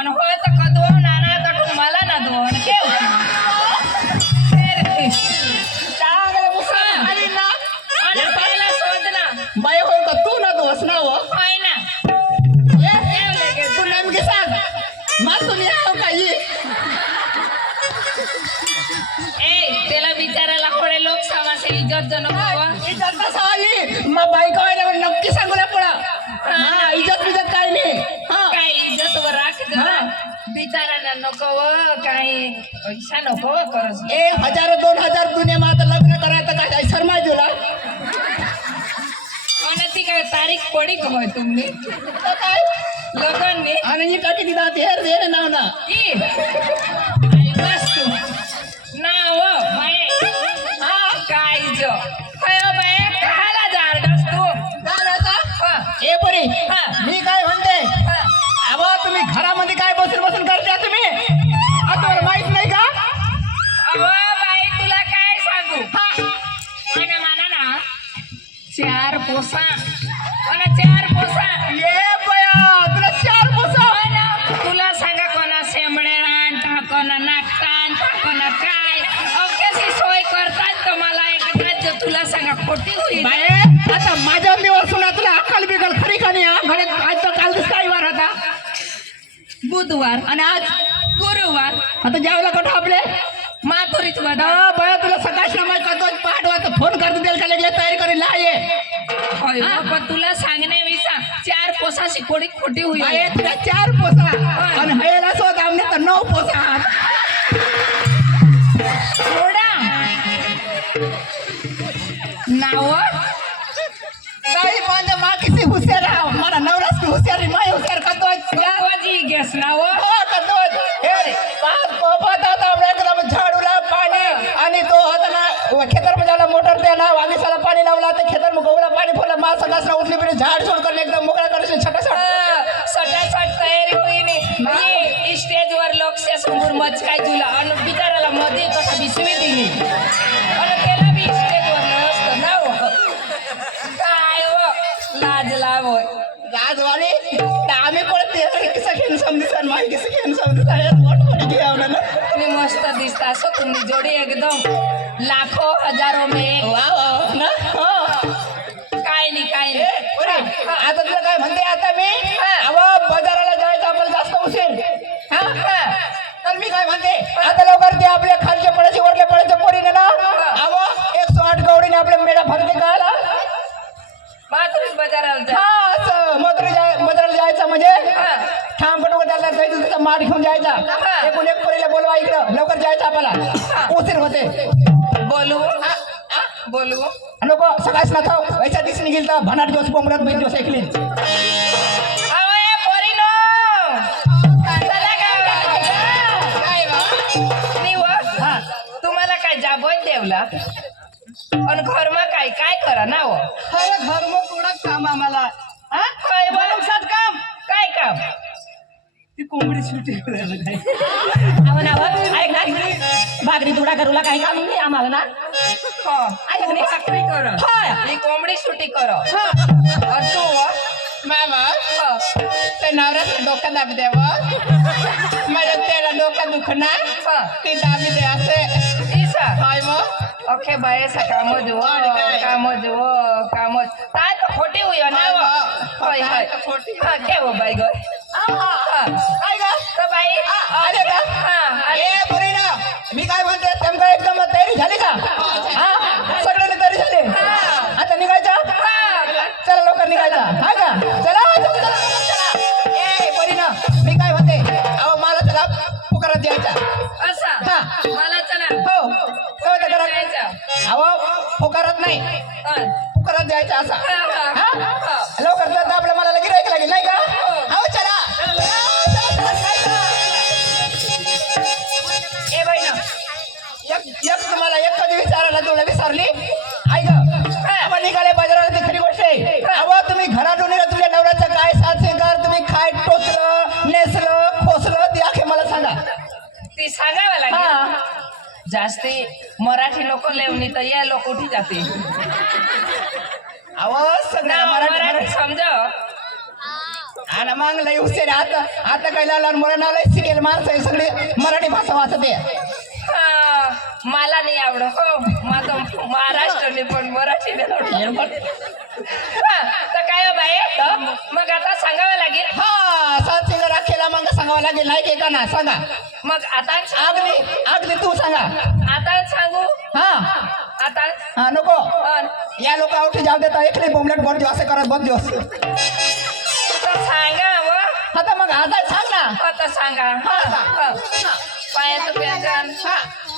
आणि होय तर कदो नाना तटून मला ना दो आणि केव चांगलं मुसळा आली ना आणि पहिला शोध ना बाय होय का तू ना दोस ना हो होय ना ये केव लगे तू नेमकी सांग मातून याव काही ए त्याला विचारायला कोडे लोक समासे इज्जत जण इज्जत कसाली मग बाई काय नक्की सांगू ना पडा हा इज्जत बिजत काय नाही हा काय इज्जत वर राख जरा बिचारांना नको व काही पैसा नको व करस 1000 2000 दुनिया मात लग्न करायचं काय शर्मा तुला आणि ती काय तारीख पडी का होय तुम्ही तर काय लगन ने आणि ही का किती दात हेर दे नाव ना ई आई बस तू नाव बाय हा काय जो काय बाय कहाला जारडस तू झालं आता हा ए परी हा. मी काय म्हणते हा. अबो तुम्ही घरामध्ये काय बसून बसून करता तुम्ही तुम्हाला माहित नाही का अहो बाई तुला काय सांगू आणि म्हणा ना 4 पोसा आणि 4 पोसा ये बया तुला 4 पोसा तुला सांगा कोणा शेंबड्यान कोणा नाकतान कोणा काय कशी सोय करतात तर मला एक तुला सांगा खोटी होईल बाय आता माझ्या दिवस सुना तुला अक्कल बिकल खरी का नाही घरात आज तर काल काय वार होता बुधवार आणि आज गुरुवार आता जेवला कुठं आपले माथुरीच वादा बया तुला सकाळच ना माहिती करतो पाठ वाजता फोन करतो त्याला लागले तयारी करेल ला ये होय हो, पण तुला सांगणे विसा 4 पोसाशी कोडी खोटी होईल बाय तुला 4 पोसा आणि हेला सोत आमने तर 9 पोसा थोडा नाव काही माझ्या मा किसी हुशार आहे मला नवरास की हुशारी माय हुशार करतो जी गेस नाव करतो हे पाच पोपत होता आपल्या एकदम झाडूला पाणी आणि तो होता ना खेतर मध्ये मोटर द्या ना वागिसाला पाणी लावला तर खेतर मग गवला पाणी फोडला मा सकाळला उठली पिढी झाड सोड करणे एकदम मोकळा करायचे सटासट तयारी होईनी स्टेज वर लोक समोर मचकाय तुला आणि बिचाराला मध्ये कसा बिसवी दिली आणि त्याला बी स्टेज वर नसतं नाव काय लाज लाव राजवाडी आम्ही पण ते किस्सा घेऊन समजून माहिती किस्सा घेऊन समजून मोठ मोठी घ्यावं ना तुम्ही मस्त दिसता असं तुम्ही जोडी एकदम लाखो हजारो में एक. वा वा ना काय नाही आता तुला काय म्हणते आता मी बाजाराला जायचं आपल्याला जास्त उशीर तर मी काय म्हणते आता लवकर ते आपल्या खालच्या पडायचे वरल्या पडायच्या पोरीने ना 108 गवडीने आपल्या मेळा फरते कळाला माथुरीत बाजाराला जा असं मजुरी जायचं म्हणजे ठाम पटवून त्याला त्याचा माठ घेऊन जायचा एकूण एक पोरीला बोलवा इकडं लवकर जायचं आपल्याला उशीर होते बोलू लोक सकाळच ना थाव वैसा दिसून गेल तर भनाट दिवस बोंबलत बैल दिवस ऐकली तुम्हाला काय जाबोच देवला आणि घरमा काय काय करा ना हो घर मग थोडं काम आम्हाला काम काय काम ती कोंबडी सुटी भाकरी तुडा करूला काही काम नाही आम्हाला ना भाकरी कर ही कोंबडी सुटी कर तू मामा ते नवऱ्याचं डोकं दाबी द्यावं माझ्या त्याला डोकं दुखणार ती दाबी दे असे हाय मग ओके बाय काम काय तर खोटी हुई ना होय होय हा केव बाई ग बाई आले का ए बरी ना मी काय म्हणते तेमका एकदम तयारी झाली का सगळ्यांनी तयारी झाली आता निघायचं चला लवकर निघायचा हा का चला ए बरी ना मी काय म्हणते अहो मला त्याला पुकारात द्यायचा असा मला चला हो अहो पुकारत नाही पुकारत द्यायचा असा लवकर तर आपल्या मला गिरायक लागेल नाही का हो चला ए बाई ना एक तुम्हाला एक कधी विचारायला तुला विसरली ऐक आपण निघाले बाजारात ती खरी गोष्ट आहे अहो तुम्ही घरातून तुझ्या नवऱ्याचं काय साथ शेंगार तुम्ही काय टोचलं नेसलं खोसलं ते अखे मला सांगा ती सांगावं लागेल जास्ती मराठी लोक लेवणी तर या लोक उठी जाते आवाज सगळ्या मराठी समज आणि मग लई हुशार आहे. आता काय लहान मुलांना लई शिकेल माणसं आहे सगळे मराठी भाषा वाचते. हा, मला नाही आवड हो माझं महाराष्ट्रने पण मराठीने थोडं. तर काय हो बाई मग आता सांगावं लागेल. हा सात सिंगर राखेला मग सांगावं लागेल नाही की का ना सांगा. मग आता अगदी तू सांगा. आता सांगू हा आता हा नको अन, या लोक आवठी जाऊ देता एकले बोंबलेट बंद असं करत बंद तर सांगा व आता मग आता सांग ना. आता सांगा. पायाचं पेंजन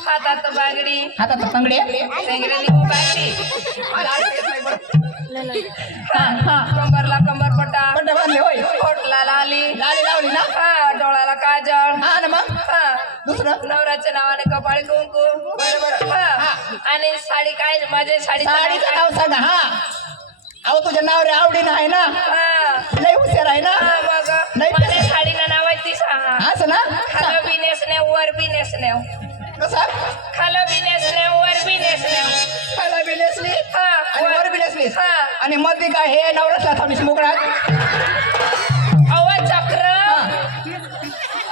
हातात बागडी आता तर तंगडे टेंगरेली उभारली हा हा कंबरला कंबरपट्टा बंड बांधले होय पोटला लाली लाली लावली ना. हा डोळ्याला काजळ हा ना मग हा दुसरं नवऱ्याच्या नावाने कपाळी कुंकू बरोबर हा आणि साडी काय माझे साडी साडीचं नाव सांगा. हा अहो तुझ्या नाव रे आवडीनं आहे ना. लई हुशार आहे ना. मग नाही माझ्या साडीला नाव आहे ती सांगा. असं ना खालं बी नेसण्याव वर बी नेसण्याव कसं खालं बी नेसण्याव वर बी नेसण्याव खाला बी नेसली हा आणि वर बी नेसलीस हा आणि मध्ये काय हे नवरासला थोडीच मोकळा. अव चक्र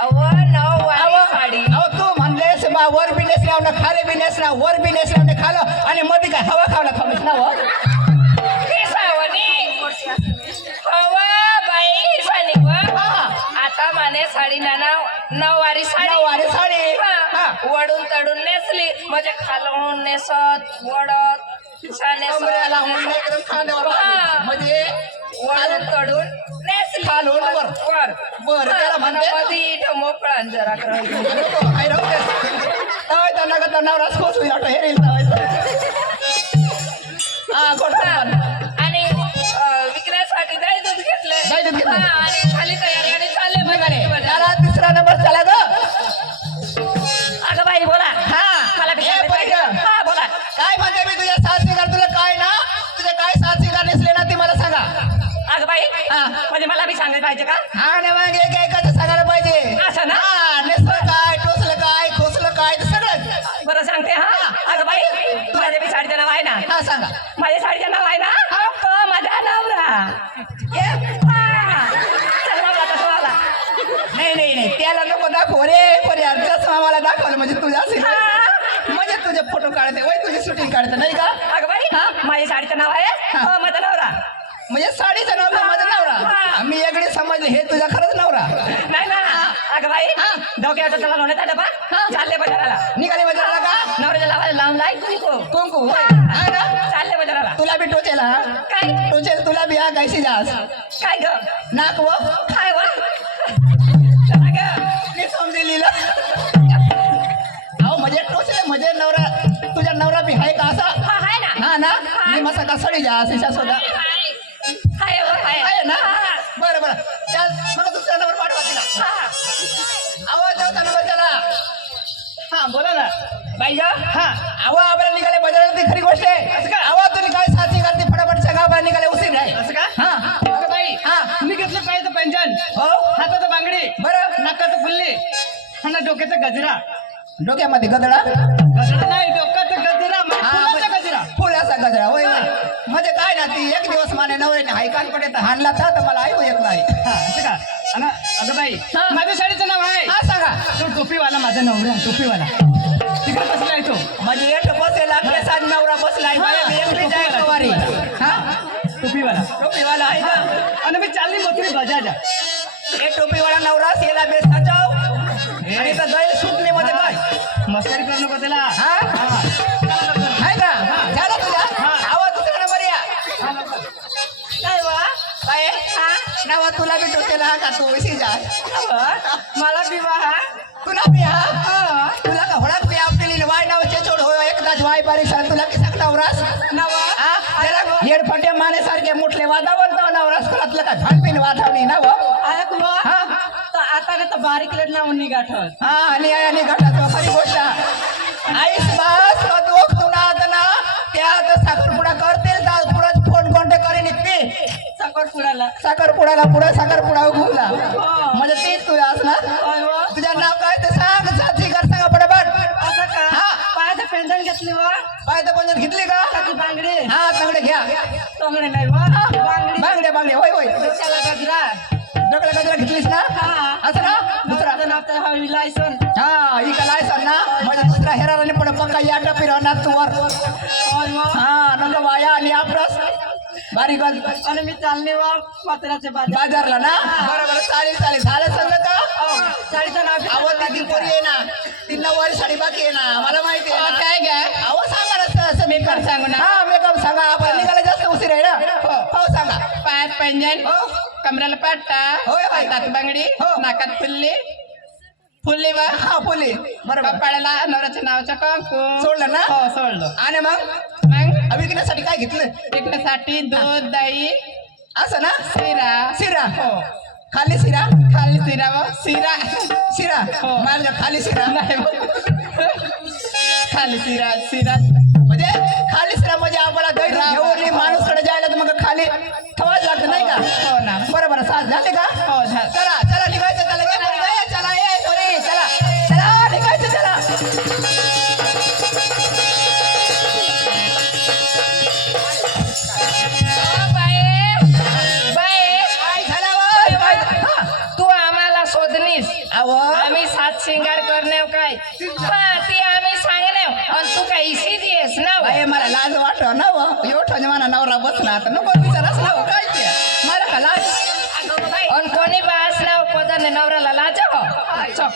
अव नऊ साडी अहो तू म्हणलेस बा वर बी नेसल्यावर ना खाले बी नेसला वर बी नेसल्यावर ना खालं आणि मध्ये काय हवा खावला थोडीच ना हो. ही सावनी हवा बाई सानी व आता माने साडी नाव नऊवारी साडी नऊवारी साडी हा, वडून तडून नेसली म्हणजे खालून नेसत वडत कमरेला हुंडे एकदम खांद्यावर बांधली. म्हणजे वडून तडून नेसली खालून वर. वर बरं त्याला म्हणते मध्ये इथं मोकळा जरा नको हाय राहू दे. ताय त्यांना का त्यांना रस खोसू वाटतं हे रील हा कोण आणि विकण्यासाठी दही दूध घेतलंय दही दूध घेतलंय. हा, आणि झाली तयारी आणि चालले बघाले त्याला तिसरा नंबर चला ग. अगं बाई बोला. हा मला बी ए, सांगायचं परी ग. आहे. हा बोला. काय म्हणते मी तुझ्या सात सिंगार तुला काय ना तुझे काय सात सिंगार नेसले ना ते मला सांगा. अगं बाई हा. म्हणजे मला बी सांगायला पाहिजे का? हा ना मग एक एकाचं सांगायला पाहिजे. असं ना? हा नेसलं काय टोचलं काय खोसलं काय ते सगळं. बरं सांगते. हा अगं बाई माझ्या बी साडीचं नाव आहे ना. हा सांगा. माझ्या साडीचं नाव आहे ना तो माझा नवरा. हा. चल नवरा तसं आला. नाही त्याला नको दाखव रे परी चष्मा मला दाखवलं म्हणजे तुझ्या असेल म्हणजे तुझे फोटो काढते वय तुझी शूटिंग काढते नाही का. अगं बाई माझ्या साडीचं नाव आहे हा. तो माझा नवरा. म्हणजे साडीचं नाव तर माझा नवरा. मी एकडे समजले हे तुझा खरंच नवरा. नाही ना. अगं बाई हा. डोक्याचा त्याला लोण्याचा डबा चालले बाजाराला. निघाले बाजाराला का नवऱ्याच्या लावायला लावून लाई कुंकू. कुंकू होय. हा. हा ना चालले बाजाराला. तुला बी टोचेल हा काय टोचेल तुला बी हा कैसी जास काय ग नाक व काय वा चला ग. मी समजे लिहिलं. अहो म्हणजे टोचले म्हणजे नवरा तुझ्या नवरा बी आहे का असा. हा आहे ना. हा ना मी मसा का सडी जा असा सुद्धा आहे वा, आहे ना. हा. बरं चल मला दुसरा नंबर पाठवा तिला. हा. आवाज द्यावचा नंबर त्याला. हा बोला ना बाई ग. हा आवा आम्हाला निघाले बाजारात ती खरी गोष्ट आहे. असं का आवाज तुम्ही काय साथी करते फटाफट सगळा बाहेर निघाले उशीर नाही. असं का? हा अगं बाई हा मी घेतलं पाहिजे पेंजन हो हातात बांगडी बरं नाकाचं फुल्ली आणि डोक्याचा गजरा. डोक्यामध्ये गदडा गजरा नाही डोक्याचा गजरा फुलाचा गजरा. फुलाचा गजरा होय होय म्हणजे काय ना ती एक दिवस माने नवऱ्याने हायकान पडे तर हाणला तर मला ऐकू येत नाही. हा असं का? आणि अगं बाई हा. माझ्या शाळेचं नाव आहे हा सांगा तो टोपीवाला माझा नवरा टोपीवाला तिकडे बसलाय तो. म्हणजे एक बसेला केसात नवरा बसलाय बाया बी एकटी जाय सवारी. हा टोपीवाला टोपीवाला आहे का आणि मी चालली मोकळी बजाजा. हे टोपीवाला नवरा सेला बेस सजाव आणि तर जाईल सुटणे मध्ये काय मस्करी करू नको त्याला. हा आहे का झालं तुझा आवाज दुसरा नंबर या. काय वा काय नावा तुला बी टोकेला हा का तू इसी जा मला विवाह तुला बी हा तुला का होळाक बी आपली वाय नावाचे चोड होय एकदाच वाय परीक्षा तुला की सांगता उरास नवा हा त्याला हेडफटे माने सारखे मोठले वादावंत नवरास करातलं का झाडपिन वाधावणी ना व ऐक वा हा आता का तर बारीक लढ नाव निघाठत. हा आणि घटाचं खरी गोष्ट आईस बास का दोख तुना ना त्यात साखरपुडा करतील तर पुढं फोन कॉन्टॅक्ट करेन इतकी साखरपुड्याला साखरपुड्याला पुढं साखरपुडा उगवला म्हणजे तेच तुझ्या असणार काय वा तुझं नाव काय ते सांग साथी कर सांगा पटापट. असं का? हा पायाचं पेंजन घेतली वा पाय तर पंजत घेतली का ती बांगडी हा चांगले घ्या तोंगडे नाही वा बांगडी बांगडे बांगडे होय होय डोक्याला गजरा डोक्याला गजरा घेतलीस ना असं ना दुसरा लायसन हा ही काय लायसन ना म्हणजे दुसरा हेराला नाही पडत पक्का या टपी राहणार तू वर हा नको वाया आणि आपलंच बारीक आणि मी चालले वा पत्राचे बाजारला ना बरोबर चालेल चालेल झालं सगळं का साडीचं नाव आवड ती पोरी आहे ना ती नऊवारी साडी बाकी आहे ना मला माहिती आहे ना. काय काय अहो सांगा ना असं मेकअप सांगू ना हा मेकअप सांगा आपण निघायला जास्त उशीर आहे ना हो सांगा पायात पैंजण हो कमराला पाट्टा होय बाई. हातात बांगडी हो. नाकात फुल्ली फुल्ली वा हा बोले बरोबर कपाळाला नवऱ्याच्या नावाचं कंकू सोडलं ना हो सोडलं आणि मग मग विकण्यासाठी काय घेतलं विकण्यासाठी दूध दही असं ना शिरा शिरा हो खाली शिरा खाली शिरा व शिरा शिरा हो. माझ्या खाली शिरा नाही व. खाली शिरा शिरा म्हणजे खाली शिरा म्हणजे आम्हाला दही घेऊन माणूसकडे जायला तर मग खाली ठेवायला लागतं नाही का हो ना बरोबर साथ झाले का हो झालं. चला चला निघायचं चला ए, पोरी, ए, चला ए पोरी, चला चला निघायचं चला काय झालं व? हा. तू आम्हाला शोधनीस अहो आम्ही सात शिंगार करणे काय ती आम्ही सांगणे आणि तू काय इशीच येस ना बाई मला लाज वाटत ना एवढं मला नवरा बसला आता नको विचारच ना हो, काय ते मला का लाज आणि कोणी बास ना पदाने नवऱ्याला लाज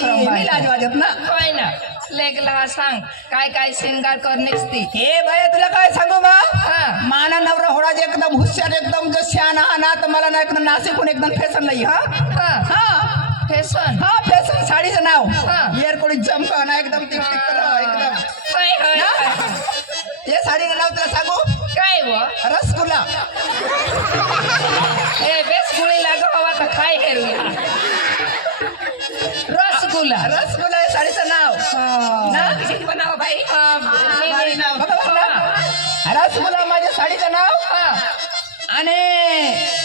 मी लाज वाटत ना काय ना लेगला सांग काय काय शिंगार करण्यास ती हे बाई तुला काय सांगू मा हा माना नवरा होडा जे एकदम हुशार एकदम जो शहाणा हा ना तर मला ना एकदम नाशिकहून एकदम फॅशन नाही हा हा हा फॅशन हा फॅशन साडीचं नाव हा. एअर कोणी जमका ना एकदम टिक टिक करा एकदम काय काय ना? हे साडीचं नाव तुला सांगू काय व रसगुल्ला हे बेस गुळी लागो हवा तर काय हेरूया रसगुल्ला रसगुल्ला हे साडीचं नाव ना बनाव बाई बघा बघा ना. रसगुल्ला माझ्या साडीचं नाव आणि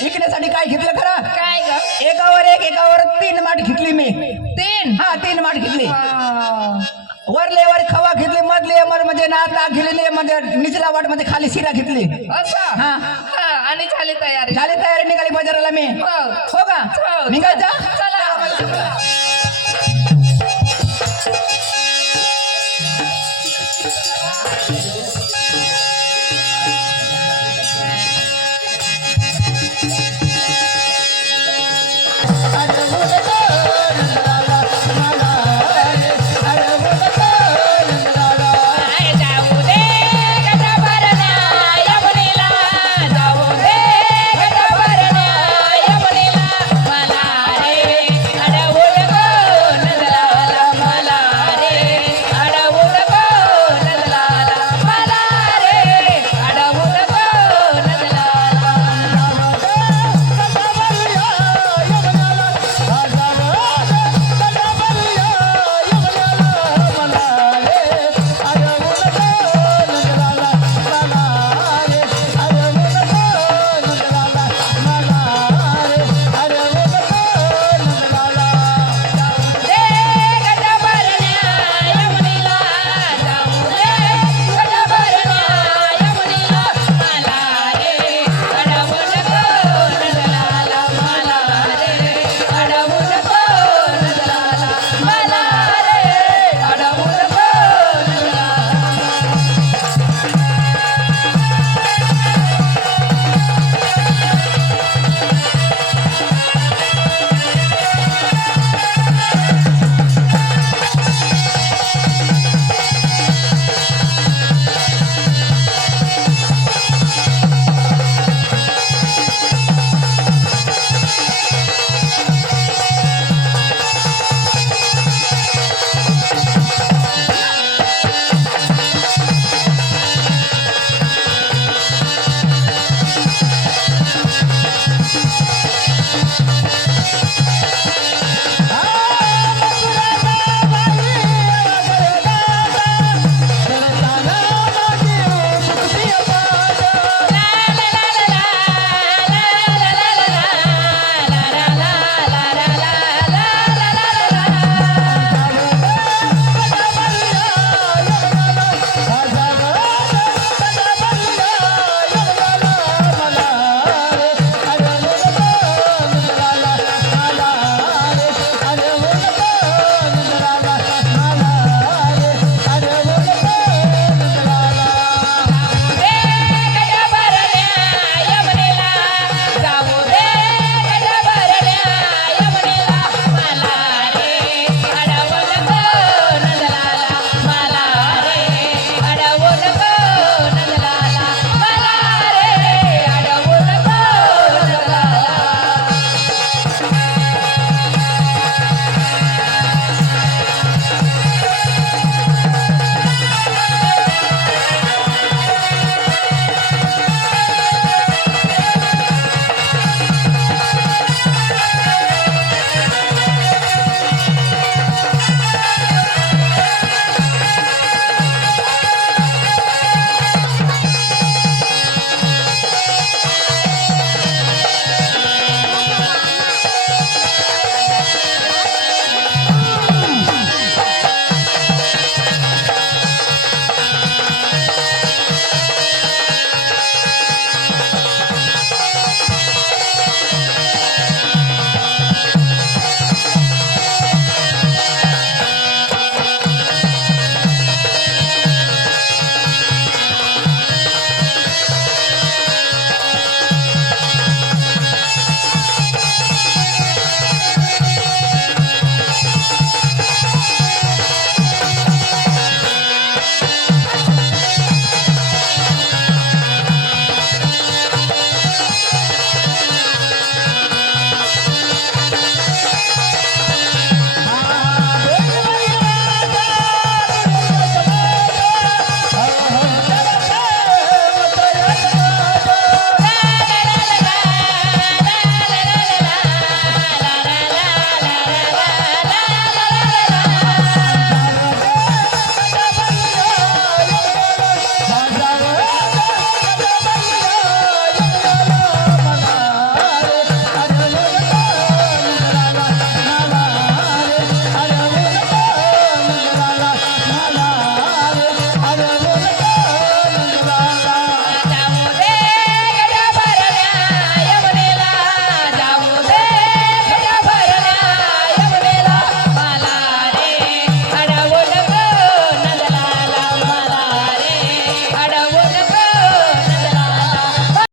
विकण्यासाठी काय घेतलं खरं काय ग एकावर 3 माठ घेतली मी तीन हा 3 माठ घेतली वरले वर खवा घेतली मधले वर म्हणजे नाता घेतली म्हणजे निचला वाट मध्ये खाली शिरा घेतली असं हा हा आणि झाली तयारी झाली तयारी निघाली बाजाराला मी हो. हो का हो. निघायचं चला